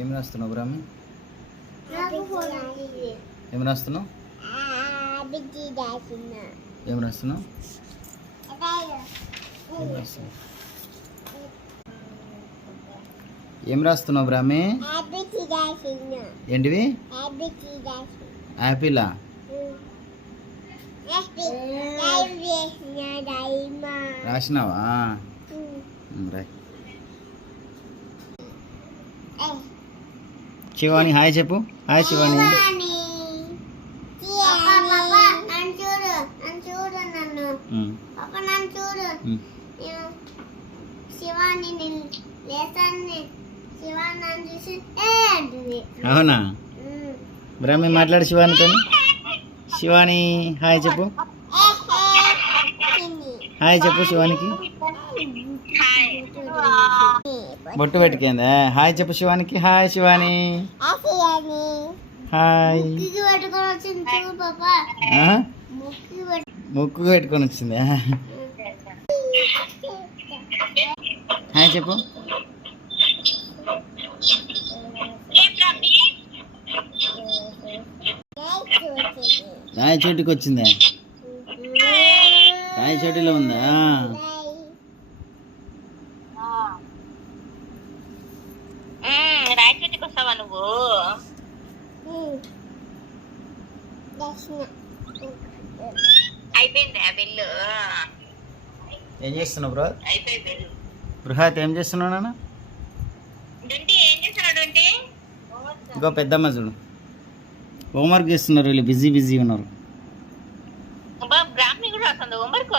ఏం రాస్తున్నావు బ్రాహ్మి? ఏం రాస్తున్నావు? ఏం రాస్తున్నావు? ఏం రాస్తున్నావు బ్రాహ్మి? ఏంటివి? యాపిలా? రాసినావా? రాయ్. శివాని హాయ్ చెప్పు. హాయ్ శివాని. అవునా? బ్రహ్మి మాట్లాడు శివానితో. శివాని హాయ్ చెప్పు. హాయ్ చెప్పు శివానికి. బొట్టు పెట్టుకుందా? హాయ్ చెప్పు శివానికి. హాయ్ శివాని. హాయ్. ముక్కు పెట్టుకొని వచ్చిందా? హాయ్ చెప్పు. రాయి చోటుకి వచ్చిందా? రాయి చోటిలో ఉందా? రాయచోటికి వస్తావా నువ్వు? అయిపోయింది ఆ బిల్లు. ఏం చేస్తున్నావు బ్రో? అయిపోయి బిల్లు. బృహత్ ఏం చేస్తున్నావు నాన్న? ఏం చేస్తున్నాడు? ఇంకో పెద్దమ్మ చూడు, హోంవర్క్ చేస్తున్నారు. వీళ్ళు బిజీ ఉన్నారు. బ్రాహ్మణి కూడా వస్తుంది హోంవర్క్.